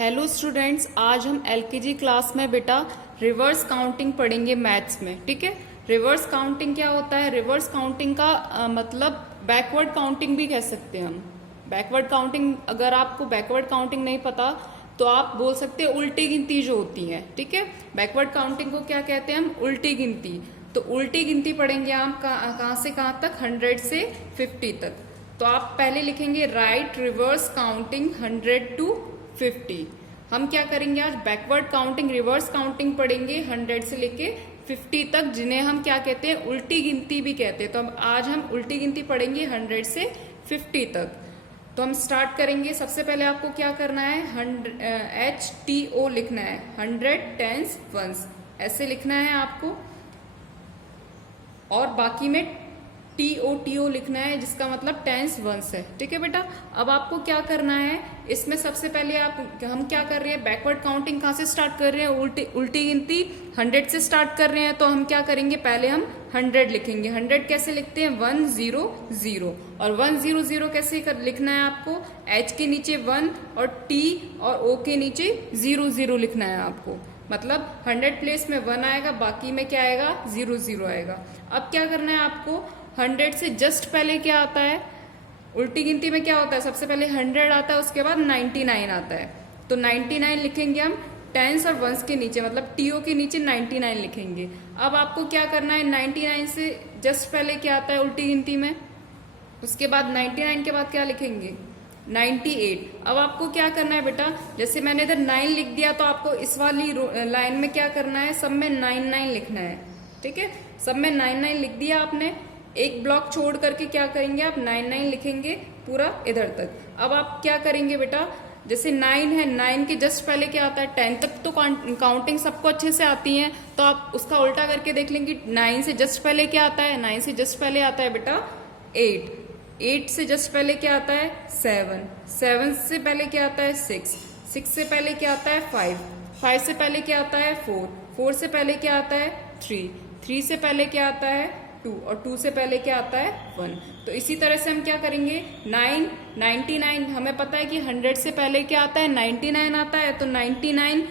Hello students, आज हम LKG class में बेटा रिवर्स काउंटिंग पढ़ेंगे मैथ्स में। ठीक है, रिवर्स काउंटिंग क्या होता है? रिवर्स काउंटिंग का मतलब बैकवर्ड काउंटिंग भी कह सकते हैं हम। बैकवर्ड काउंटिंग, अगर आपको बैकवर्ड काउंटिंग नहीं पता तो आप बोल सकते हैं उल्टी गिनती जो होती है। ठीक है, बैकवर्ड काउंटिंग को क्या कहते हैं हम? उल्टी गिनती। तो उल्टी गिनती पढ़ेंगे हम कहाँ से कहाँ तक? 100 से 50 तक। तो आप पहले लिखेंगे राइट रिवर्स काउंटिंग 100 to 50। हम क्या करेंगे आज? बैकवर्ड काउंटिंग, रिवर्स काउंटिंग पढ़ेंगे 100 से लेके 50 तक, जिन्हें हम क्या कहते हैं? उल्टी गिनती भी कहते हैं। तो आज हम उल्टी गिनती पढ़ेंगे 100 से 50 तक। तो हम स्टार्ट करेंगे। सबसे पहले आपको क्या करना है? HTO लिखना है, 100 10s ones ऐसे लिखना है आपको। और बाकी में TO लिखना है, जिसका मतलब 10s ones है। ठीक है बेटा, अब आपको क्या करना है इसमें? सबसे पहले हम क्या कर रहे हैं? बैकवर्ड काउंटिंग कहाँ से स्टार्ट कर रहे हैं? उल्टी गिनती 100 से स्टार्ट कर रहे हैं। तो हम क्या करेंगे? पहले हम 100 लिखेंगे। 100 कैसे लिखते हैं? 100। और 100 कैसे लिखना है आपको? H के नीचे 1 और T और O के नीचे 00 लिखना है आपको। मतलब 100 प्लेस में 1 आएगा, बाकी में क्या आएगा? 00 आएगा। अब क्या करना है आपको? 100 से जस्ट पहले क्या आता है? उल्टी गिनती में क्या होता है? सबसे पहले 100 आता है, उसके बाद 99 आता है। तो 99 लिखेंगे हम 10s और 1s के नीचे, मतलब TO के नीचे 99 लिखेंगे। अब आपको क्या करना है? 99 से जस्ट पहले क्या आता है उल्टी गिनती में? उसके बाद 99 के बाद क्या लिखेंगे? 98। अब आपको क्या करना है बेटा? जैसे मैंने इधर 9 लिख दिया, तो आपको इस वाली लाइन में क्या करना है? सब में 99 लिखना है। ठीक है, सब में 99 लिख दिया आपने। एक ब्लॉक छोड़ करके क्या करेंगे आप? 99 लिखेंगे पूरा इधर तक। अब आप क्या करेंगे बेटा? जैसे 9 है, 9 के जस्ट पहले क्या आता है? 10 तक तो काउंटिंग सबको अच्छे से आती है, तो आप उसका उल्टा करके देख लेंगे। 9 से जस्ट पहले क्या आता है? 9 से जस्ट पहले आता है बेटा 8। 8 से जस्ट पहले क्या आता है? 7। 7 से पहले क्या आता है? 6। 6 से पहले क्या आता है? 5। 5 से पहले क्या आता है? 4। 4 से पहले क्या आता है? 3। 3 से पहले क्या आता है? 2। और 2 से पहले क्या आता है? 1। तो इसी तरह से हम क्या करेंगे? 9, 99, हमें पता है कि 100 से पहले क्या आता है? 99 आता है। तो 99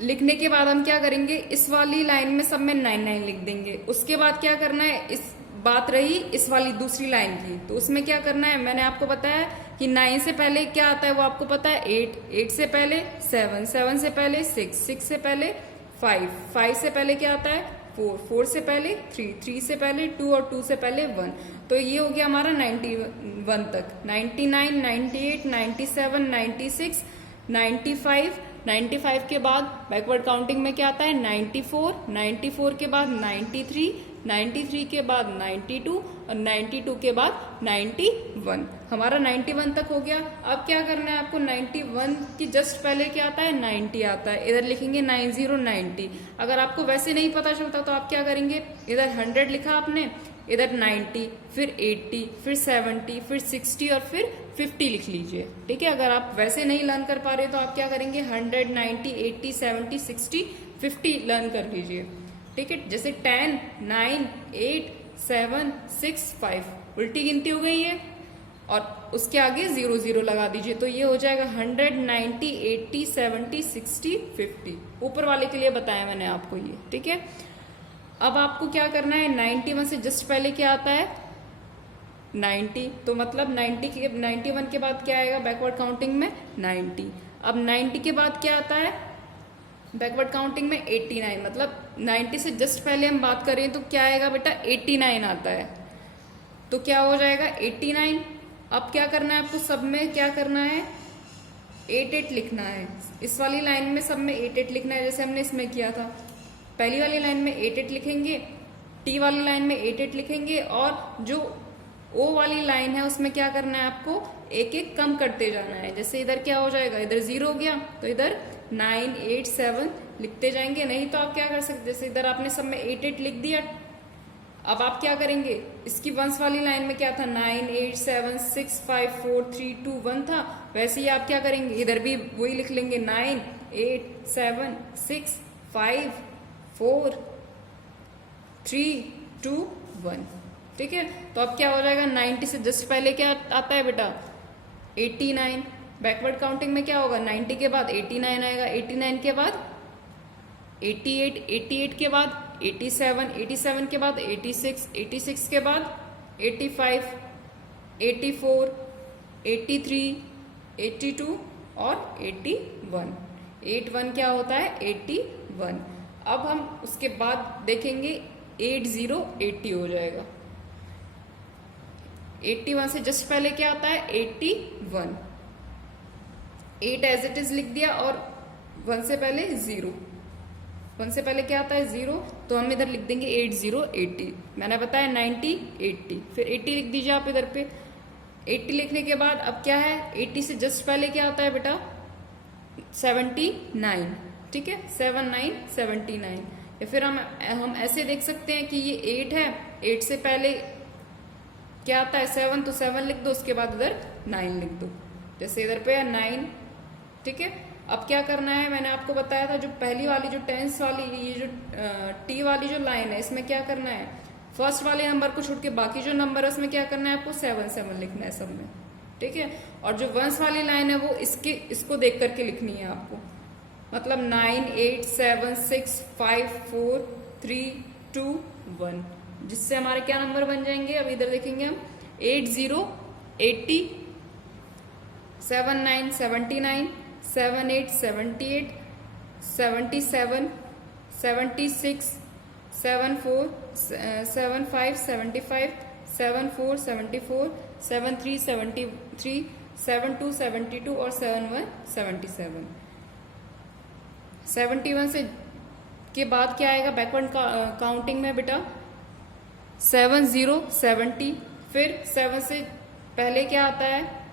लिखने के बाद हम क्या करेंगे? इस वाली लाइन में सब में 99 लिख देंगे। उसके बाद क्या करना है? इस बात रही इस वाली दूसरी लाइन की, तो उसमें क्या करना है? मैंने आपको बताया कि 9 से पहले क्या आता है, वो आपको पता है 8। 8 से पहले 7। 7 से पहले 6। 6 से पहले 5। 5 से पहले क्या आता है? 4। 4 से पहले 3। 3 से पहले 2 और 2 से पहले 1। तो ये हो गया हमारा 91 तक। 99, 98, 97, 96, 95। 95 के बाद बैकवर्ड काउंटिंग में क्या आता है? 94। 94 के बाद 93। 93 के बाद 92 और 92 के बाद 91। हमारा 91 तक हो गया। अब क्या करना है आपको? 91 की जस्ट पहले क्या आता है? 90 आता है। इधर लिखेंगे 90, 90। अगर आपको वैसे नहीं पता चलता तो आप क्या करेंगे? इधर 100 लिखा आपने, इधर 90, फिर 80, फिर 70, फिर 60 और फिर 50 लिख लीजिए। ठीक है, अगर आप वैसे नहीं लर्न कर पा रहे तो आप क्या करेंगे? 100, 90, 80, 70, 60, 50 लर्न कर लीजिए। ठीक है, जैसे 10, 9, 8, 7, 6, 5 उल्टी गिनती हो गई है, और उसके आगे 00 लगा दीजिए। तो ये हो जाएगा 100, 90, 80, 70, 60, 50। ऊपर वाले के लिए बताया मैंने आपको ये। ठीक है, अब आपको क्या करना है? 91 से जस्ट पहले क्या आता है? 90। तो मतलब 91 के बाद क्या आएगा बैकवर्ड काउंटिंग में? 90। अब 90 के बाद क्या आता है बैकवर्ड काउंटिंग में? 89। मतलब 90 से जस्ट पहले हम बात करें तो क्या आएगा बेटा? 89 आता है। तो क्या हो जाएगा? 89। अब क्या करना है आपको? सब में क्या करना है? 88 लिखना है। इस वाली लाइन में सब में 88 लिखना है, जैसे हमने इसमें किया था। पहली वाली लाइन में 88 लिखेंगे, T वाली लाइन में 88 लिखेंगे, और जो O वाली लाइन है उसमें क्या करना है आपको? एक एक कम करते जाना है। जैसे इधर क्या हो जाएगा? इधर 0 हो गया, तो इधर 9, 8, 7 लिखते जाएंगे। नहीं तो आप क्या कर सकते? जैसे इधर आपने सब में 88 लिख दिया, अब आप क्या करेंगे? इसकी वंस वाली लाइन में क्या था? 9, 8, 7, 6, 5, 4, 3, 2, 1 था। वैसे ही आप क्या करेंगे? इधर भी वही लिख लेंगे, 9, 8, 7, 6, 5, 4, 3, 2, 1। ठीक है, तो अब क्या हो जाएगा? 90 से जस्ट पहले क्या आता है बेटा? 89। बैकवर्ड काउंटिंग में क्या होगा, 90 के बाद 89 आएगा, 89 के बाद 88, 88 के बाद 87, 87 के बाद 86, 86 के बाद 85, 84, 83, 82 और 81। 81 क्या होता है, 81। अब हम उसके बाद देखेंगे 80, 80 हो जाएगा। 81 से जस्ट पहले क्या आता है, 81। 8 एज इट इज लिख दिया और 1 से पहले 0। 1 से पहले क्या आता है, 0, तो हम इधर लिख देंगे 80, 80। मैंने बताया 90, 80, फिर 80 लिख दीजिए आप इधर पे। 80 लिखने के बाद अब क्या है, 80 से जस्ट पहले क्या आता है बेटा, 79, ठीक है, 79, 79। या फिर हम ऐसे देख सकते हैं कि ये 8 है, 8 से पहले क्या आता है, 7, तो 7 लिख दो, उसके बाद इधर 9 लिख दो, जैसे इधर पे है 9, ठीक है। अब क्या करना है, मैंने आपको बताया था जो पहली वाली जो टेंस वाली ये जो टी वाली जो लाइन है, इसमें क्या करना है, फर्स्ट वाले नंबर को छोड़ के बाकी जो नंबर है उसमें क्या करना है आपको, 7 7 लिखना है सब में, ठीक है। और जो वंस वाली लाइन है वो इसको देख करके लिखनी है आपको, मतलब 9 8 7 6 5 4 3 2 1, जिससे हमारे क्या नंबर बन जाएंगे, अब इधर देखेंगे हम 80 80, 79 79, 78 78, 77 76, 74 75 75, 74 74, 73 73, 72 72 और 71 77। 71 से के बाद क्या आएगा बैकवर्ड काउंटिंग में बेटा, 70 70, फिर 7 से पहले क्या आता है,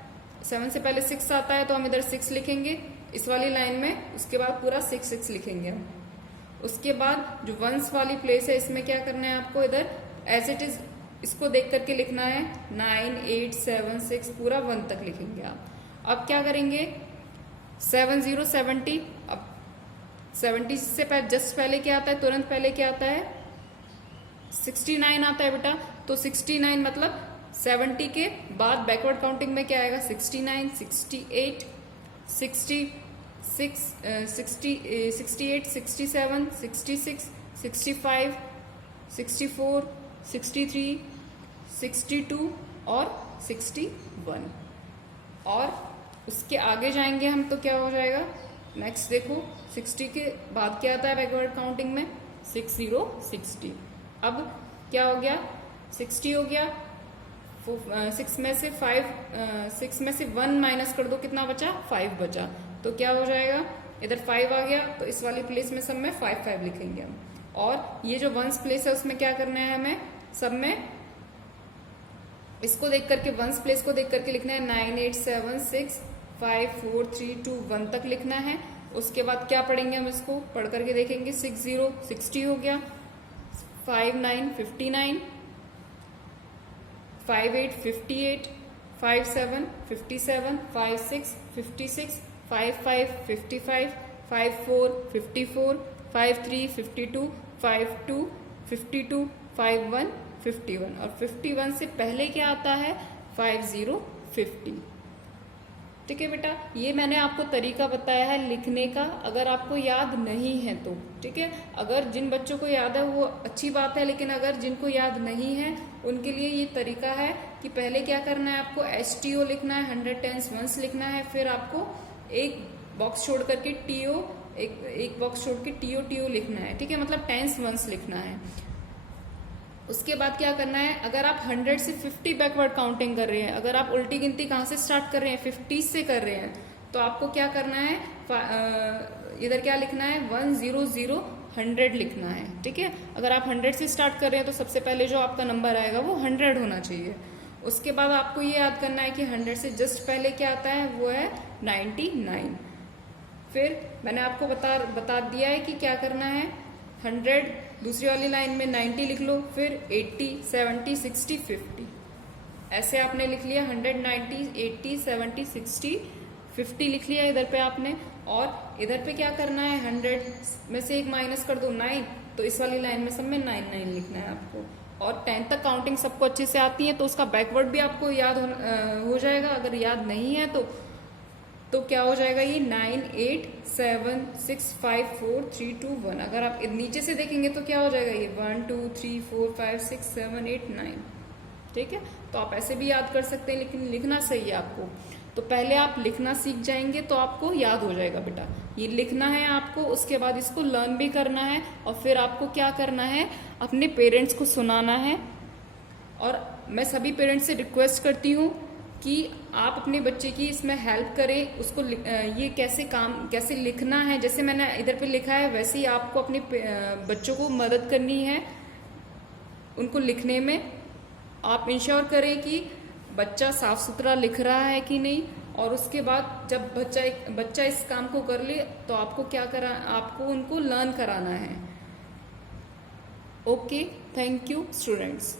7 से पहले 6 आता है, तो हम इधर 6 लिखेंगे इस वाली लाइन में, उसके बाद पूरा 6 6 लिखेंगे हम। उसके बाद जो वंस वाली प्लेस है इसमें क्या करना है आपको, इधर एज इट इज इसको देख करके लिखना है, 9 8 7 6 पूरा 1 तक लिखेंगे आप। अब क्या करेंगे, 70 70, अब 70 से पहले जस्ट पहले क्या आता है, तुरंत पहले क्या आता है, 69 आता है बेटा। तो 69 मतलब 70 के बाद बैकवर्ड काउंटिंग में क्या आएगा, 69 68 60 68 67 66 65 64 63 62 और 61। और उसके आगे जाएंगे हम तो क्या हो जाएगा, नेक्स्ट देखो 60 के बाद क्या आता है बैकवर्ड काउंटिंग में, 60 60। अब क्या हो गया, 60 हो गया, 6 में से 1 माइनस कर दो, कितना बचा, 5 बचा, तो क्या हो जाएगा, इधर 5 आ गया, तो इस वाली प्लेस में सब में 5 5 लिखेंगे हम। और ये जो वंस प्लेस है उसमें क्या करना है हमें, सब में इसको देख करके वंस प्लेस को देख करके लिखना है, 9 8 7 6 5 4 3 2 1 तक लिखना है। उसके बाद क्या पढ़ेंगे हम, इसको पढ़ करके देखेंगे, 60 60 हो गया, 5 9 59, 5 8 58, 5 7 57, 5 6 56, 5 5 55, 5 4 54, 5 3 52, 5 2 52, 5 1 51, और 51 से पहले क्या आता है, 50 50। ठीक है बेटा, ये मैंने आपको तरीका बताया है लिखने का, अगर आपको याद नहीं है तो ठीक है। अगर जिन बच्चों को याद है वो अच्छी बात है, लेकिन अगर जिनको याद नहीं है उनके लिए ये तरीका है कि पहले क्या करना है, आपको STO लिखना है, 100 टेंस वंस लिखना है, फिर आपको एक बॉक्स छोड़ करके एक बॉक्स छोड़ के TO लिखना है, ठीक है, मतलब टेंस वंस लिखना है। उसके बाद क्या करना है, अगर आप 100 से 50 बैकवर्ड काउंटिंग कर रहे हैं, अगर आप उल्टी गिनती कहाँ से स्टार्ट कर रहे हैं, 50 से कर रहे हैं, तो आपको क्या करना है, इधर क्या लिखना है, 100 100 लिखना है, ठीक है। अगर आप 100 से स्टार्ट कर रहे हैं तो सबसे पहले जो आपका नंबर आएगा वो 100 होना चाहिए। उसके बाद आपको ये याद करना है कि 100 से जस्ट पहले क्या आता है, वो है 99। फिर मैंने आपको बता दिया है कि क्या करना है, 100 दूसरी वाली लाइन में 90 लिख लो, फिर 80 70 60 50, ऐसे आपने लिख लिया, 100 90 80 70 60 50 लिख लिया इधर पे आपने। और इधर पे क्या करना है, 100 में से एक माइनस कर दो 9, तो इस वाली लाइन में सब में 9 9 लिखना है आपको। और 10 तक काउंटिंग सबको अच्छे से आती है तो उसका बैकवर्ड भी आपको याद हो जाएगा। अगर याद नहीं है तो तो क्या हो जाएगा ये 9 8 7 6 5 4 3 2 1। अगर आप नीचे से देखेंगे तो क्या हो जाएगा ये 1 2 3 4 5 6 7 8 9। ठीक है, तो आप ऐसे भी याद कर सकते हैं, लेकिन लिखना सही है आपको। तो पहले आप लिखना सीख जाएंगे तो आपको याद हो जाएगा बेटा। ये लिखना है आपको, उसके बाद इसको लर्न भी करना है, और फिर आपको क्या करना है, अपने पेरेंट्स को सुनाना है। और मैं सभी पेरेंट्स से रिक्वेस्ट करती हूँ कि आप अपने बच्चे की इसमें हेल्प करें, उसको ये कैसे लिखना है, जैसे मैंने इधर पे लिखा है वैसे ही आपको अपने बच्चों को मदद करनी है उनको लिखने में। आप इंश्योर करें कि बच्चा साफ सुथरा लिख रहा है कि नहीं, और उसके बाद जब बच्चा इस काम को कर ले तो आपको उनको लर्न कराना है। Okay, thank you students.